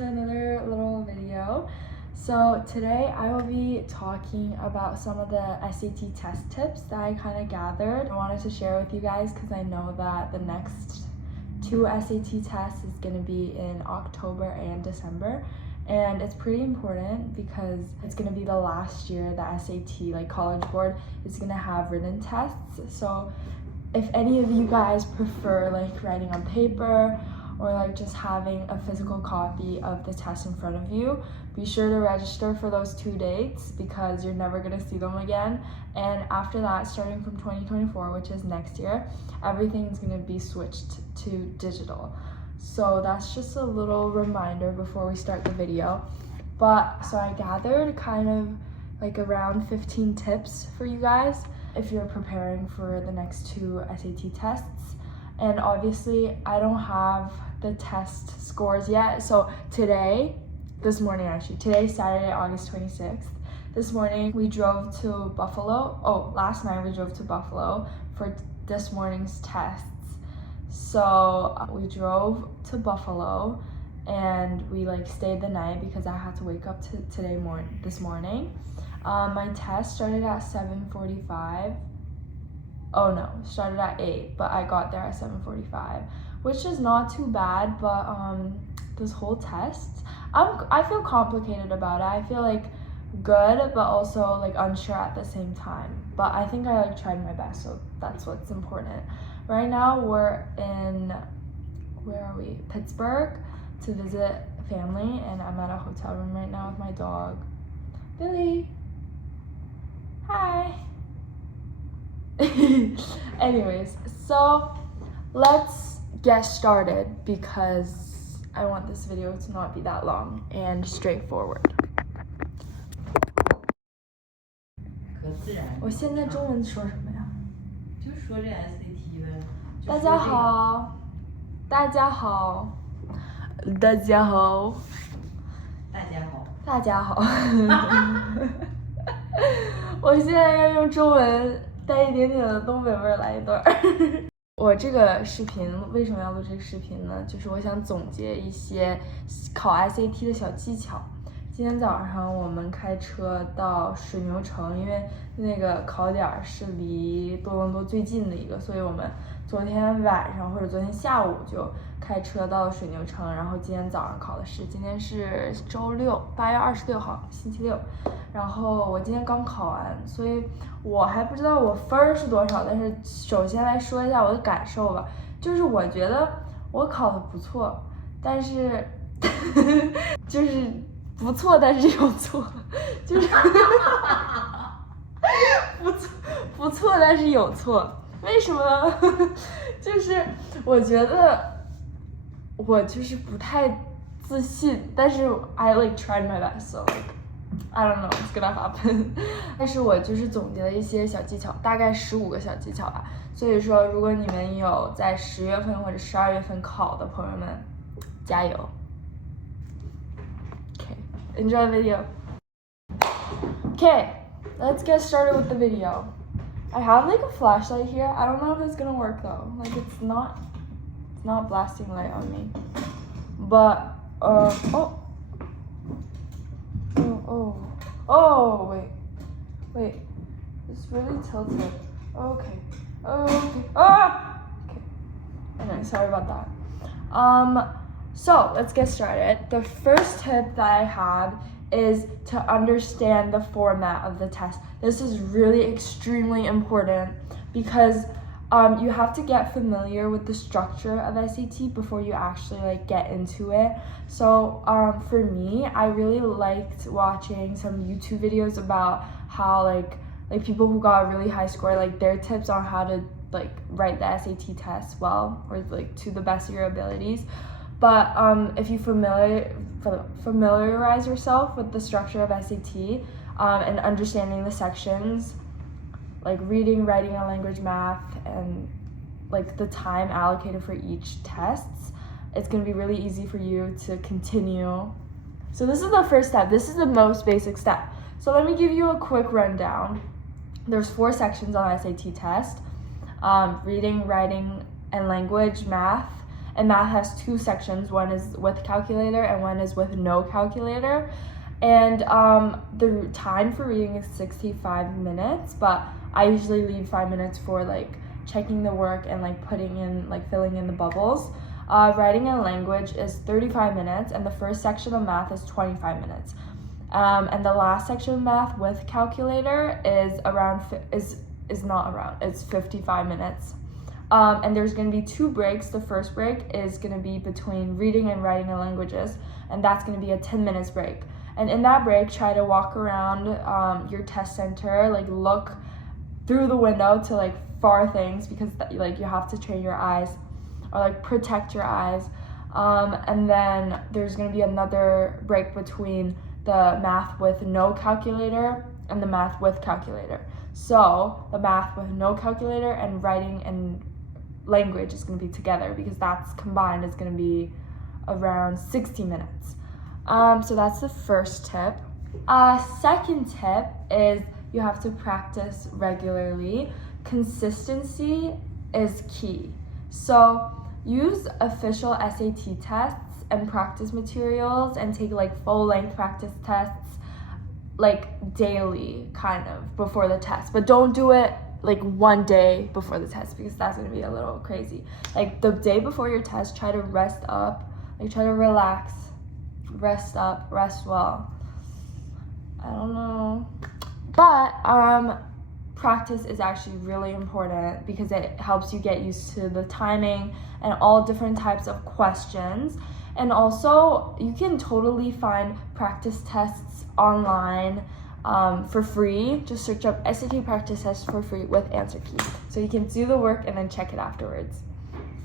to another little video. So today I will be talking about some of the SAT test tips that I kind of gathered. I wanted to share with you guys because I know that the next 2 SAT tests is going to be in October and December. And it's pretty important because it's going to be the last year that SAT, like College Board, is going to have written tests. So if any of you guys prefer like writing on paper or like just having a physical copy of the test in front of you, be sure to register for those 2 dates because you're never going to see them again. And after that, starting from 2024, which is next year, everything's going to be switched to digital. So that's just a little reminder before we start the video. But so I gathered kind of like around 15 tips for you guys if you're preparing for the next 2 SAT tests. And obviously I don't have the test scores yet. So today's Saturday, August 26th. This morning we drove to Buffalo. Last night we drove to Buffalo for this morning's tests. So we drove to Buffalo and we like stayed the night because I had to wake up this morning. My test started at 7:45. Oh no, started at 8, but I got there at 7:45, which is not too bad. But this whole test, I feel complicated about it. I feel like good, but also like unsure at the same time. But I think I like tried my best, so that's what's important. Right now we're in, Pittsburgh, to visit family, and I'm at a hotel room right now with my dog, Billy. Hi. Anyways, so let's get started because I want this video to not be that long and straightforward. 我现在中文说什么呀？就说这 SAT 呗。大家好，大家好，大家好，大家好，大家好。我现在要用中文带一点点的东北味儿来一段。我这个视频为什么要录这个视频呢？就是我想总结一些考 SAT 的小技巧。今天早上我们开车到水牛城，因为那个考点是离多伦多最近的一个，所以我们昨天晚上或者昨天下午就开车到了水牛城，然后今天早上考的试。今天是周六，8月26号，星期六。然后我今天刚考完，所以我还不知道我分儿是多少，但是首先来说一下我的感受吧，就是我觉得我考的不错，但是就是不错，但是有错，就是不错，但是有错。为什么？就是我觉得我就是不太自信，但是 I like tried my best, so like I don't know what's gonna happen. 但是我就是总结了一些小技巧，大概15个小技巧吧。所以说，如果你们有在10月份或者12月份考的朋友们，加油！ Enjoy the video. Okay, let's get started with the video. I have like a flashlight here. I don't know if it's gonna work though. Like it's not blasting light on me. But wait. It's really tilted. Okay. Okay. Anyway, sorry about that. So let's get started. The first tip that I have is to understand the format of the test. This is really extremely important because you have to get familiar with the structure of SAT before you actually like get into it. So for me, I really liked watching some YouTube videos about how like people who got a really high score, like their tips on how to like write the SAT test well or like to the best of your abilities. But if you familiarize yourself with the structure of SAT and understanding the sections, like reading, writing, and language math, and like the time allocated for each tests, it's going to be really easy for you to continue. So this is the first step. This is the most basic step. So let me give you a quick rundown. There's 4 sections on SAT test. Reading, writing, and language, math, And math has 2 sections. One is with calculator and one is with no calculator. And the time for reading is 65 minutes, but I usually leave 5 minutes for like checking the work and like putting in, like filling in the bubbles. Writing a language is 35 minutes, and the first section of math is 25 minutes. And the last section of math with calculator it's 55 minutes. And there's going to be 2 breaks. The first break is going to be between reading and writing the languages, and that's going to be a 10 minutes break. And in that break, try to walk around your test center, like look through the window to like far things, because like you have to train your eyes or like protect your eyes. And then there's going to be another break between the math with no calculator and the math with calculator. So the math with no calculator and writing and language is going to be together, because that's combined is going to be around 60 minutes. So that's the first tip. Second tip is you have to practice regularly. Consistency is key. So use official SAT tests and practice materials and take like full-length practice tests like daily, kind of, before the test. But don't do it like one day before the test, because that's going to be a little crazy. Like the day before your test, try to rest up, like try to relax, rest up, rest well. I don't know. But practice is actually really important, because it helps you get used to the timing and all different types of questions. And also, you can totally find practice tests online for free. Just search up SAT practice tests for free with answer keys. So you can do the work and then check it afterwards.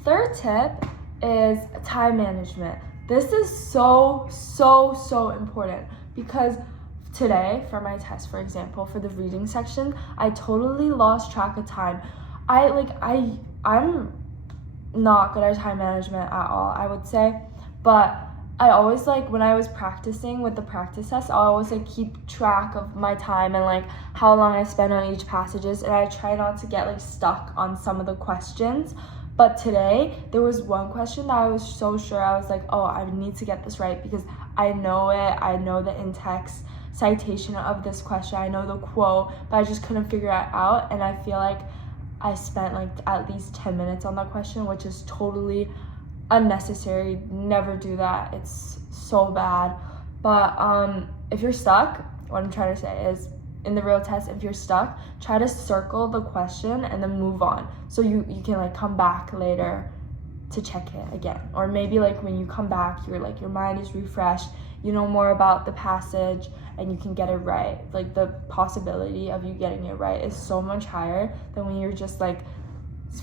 Third tip is time management. This is so important, because today, for my test, for example, for the reading section, I totally lost track of time. I'm not good at time management at all, I would say. But I always, like, when I was practicing with the practice test, I always like keep track of my time and like how long I spend on each passages, and I try not to get like stuck on some of the questions. But today, there was one question that I was so sure, I was like, oh, I need to get this right, because I know it, I know the in-text citation of this question, I know the quote, but I just couldn't figure it out. And I feel like I spent like at least 10 minutes on that question, which is totally unnecessary. Never do that. It's so bad. But if you're stuck, what I'm trying to say is, in the real test, if you're stuck, try to circle the question and then move on, so you can like come back later to check it again. Or maybe like when you come back, your mind is refreshed, you know more about the passage, and you can get it right. Like the possibility of you getting it right is so much higher than when you're just like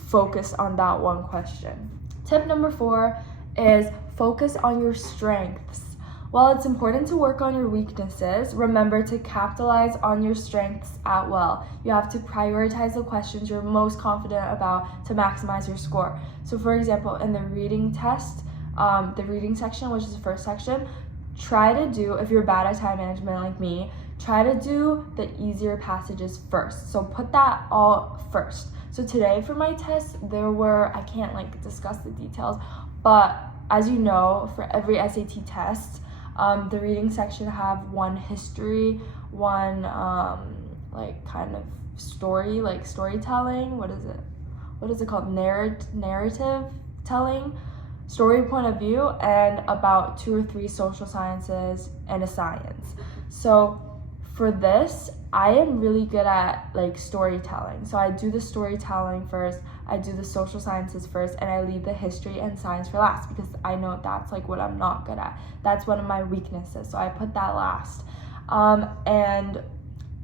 focused on that one question. Tip number 4 is focus on your strengths. While it's important to work on your weaknesses, remember to capitalize on your strengths as well. You have to prioritize the questions you're most confident about to maximize your score. So for example, in the reading test, the reading section, which is the first section, try to do, if you're bad at time management like me, try to do the easier passages first. So put that all first. So today for my test, I can't like discuss the details, but as you know, for every SAT test, the reading section have one history, one like kind of story, like storytelling. What is it called? Narrative telling, story point of view, and about 2 or 3 social sciences and a science. So for this, I am really good at like storytelling. So I do the storytelling first, I do the social sciences first, and I leave the history and science for last, because I know that's like what I'm not good at. That's one of my weaknesses, so I put that last. And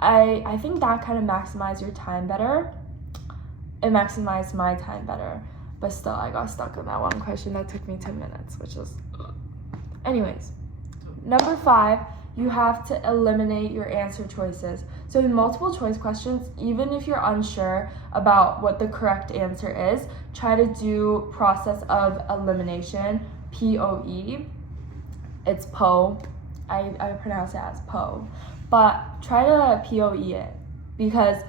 I think that kind of maximizes your time better. It maximized my time better, but still I got stuck on that one question that took me 10 minutes, which is... Anyways, number 5, you have to eliminate your answer choices. So in multiple choice questions, even if you're unsure about what the correct answer is, try to do process of elimination, POE. It's PO. I pronounce it as PO. But try to POE it, because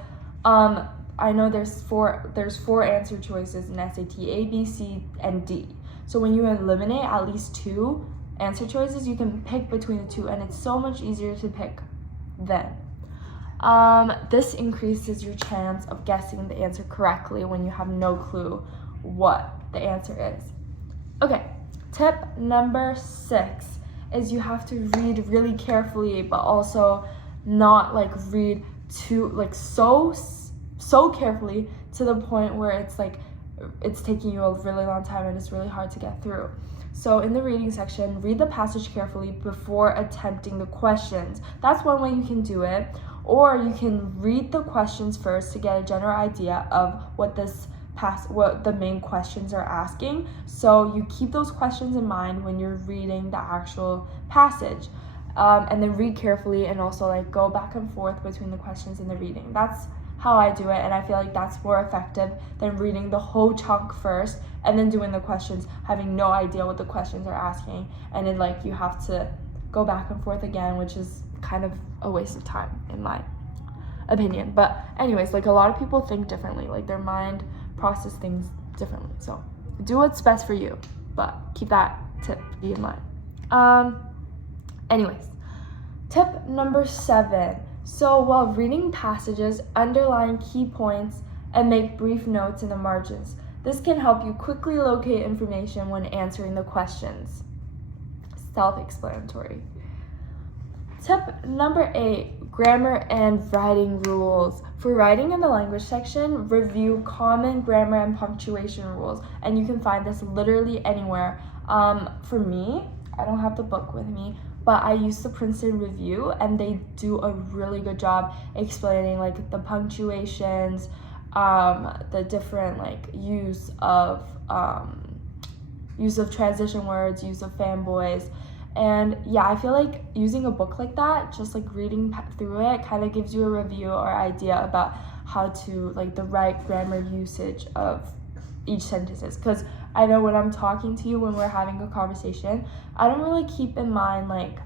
I know there's four answer choices in SAT, A, B, C, and D. So when you eliminate at least 2 answer choices, you can pick between the 2, and it's so much easier to pick then. This increases your chance of guessing the answer correctly when you have no clue what the answer is. Okay, tip number 6 is you have to read really carefully, but also not like read too like so carefully to the point where it's like it's taking you a really long time and it's really hard to get through. So in the reading section, read the passage carefully before attempting the questions. That's one way you can do it. Or you can read the questions first to get a general idea of what the main questions are asking. So you keep those questions in mind when you're reading the actual passage. And then read carefully and also like go back and forth between the questions and the reading. That's how I do it, and I feel like that's more effective than reading the whole chunk first and then doing the questions, having no idea what the questions are asking, and then like you have to go back and forth again, which is kind of a waste of time in my opinion. But anyways, like a lot of people think differently, like their mind process things differently. So do what's best for you, but keep that tip in mind. Anyways, tip number 7. So while reading passages, underline key points and make brief notes in the margins. This can help you quickly locate information when answering the questions. Self-explanatory. Tip number 8, grammar and writing rules. For writing in the language section, review common grammar and punctuation rules, and you can find this literally anywhere. For me, I don't have the book with me, but I use the Princeton Review, and they do a really good job explaining like the punctuations, the different like use of transition words, use of fanboys. And yeah, I feel like using a book like that, just like reading through it, kind of gives you a review or idea about how to like the right grammar usage of each sentences. Because I know when I'm talking to you, when we're having a conversation, I don't really keep in mind like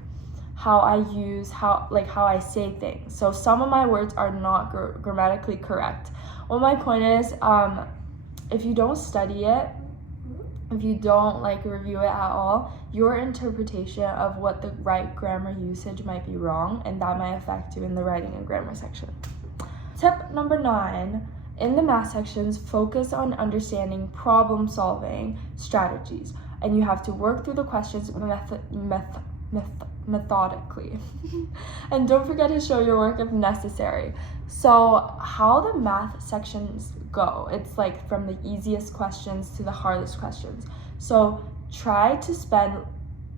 how I say things. So some of my words are not grammatically correct. Well, my point is, if you don't study it, if you don't like review it at all, your interpretation of what the right grammar usage might be wrong, and that might affect you in the writing and grammar section. Tip number 9, in the math sections, focus on understanding problem-solving strategies, and you have to work through the questions methodically. And don't forget to show your work if necessary. So how the math sections go, it's like from the easiest questions to the hardest questions. So try to spend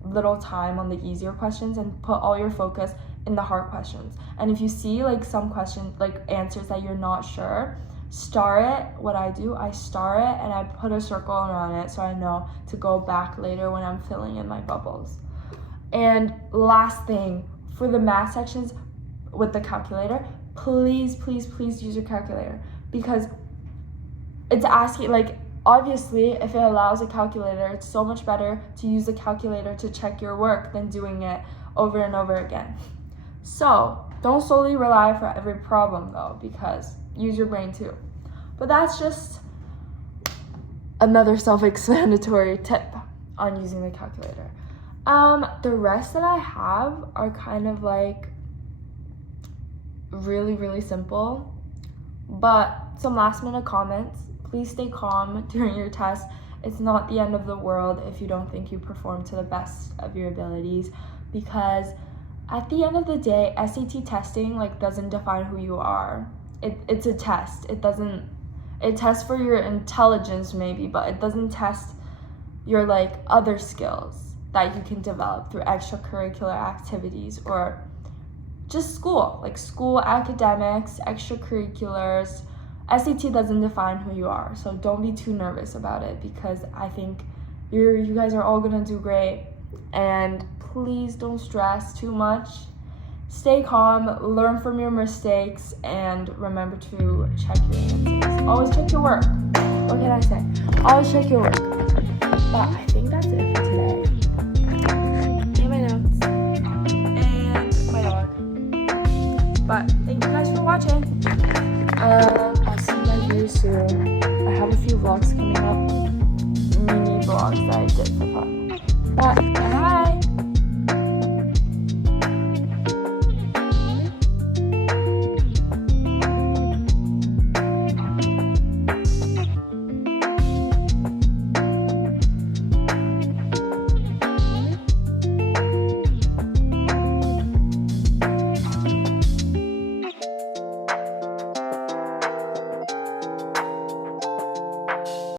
little time on the easier questions and put all your focus in the hard questions. And if you see like some questions, like answers that you're not sure, star it. What I do, I star it and I put a circle around it so I know to go back later when I'm filling in my bubbles. And last thing, for the math sections with the calculator, please use your calculator, because it's asking, like, obviously if it allows a calculator, it's so much better to use a calculator to check your work than doing it over and over again. So don't solely rely for every problem though, because use your brain too. But that's just another self-explanatory tip on using the calculator. The rest that I have are kind of like really simple, but some last minute comments. Please stay calm during your test. It's not the end of the world if you don't think you perform to the best of your abilities, because at the end of the day, SAT testing like doesn't define who you are. It's a test. It tests for your intelligence maybe, but it doesn't test your like other skills that you can develop through extracurricular activities or just school, like school academics, extracurriculars. SAT doesn't define who you are, so don't be too nervous about it, because I think you guys are all gonna do great. And please don't stress too much. Stay calm, learn from your mistakes, and remember to check your answers. Always check your work. What can I say? Always check your work. But I think that's it for today.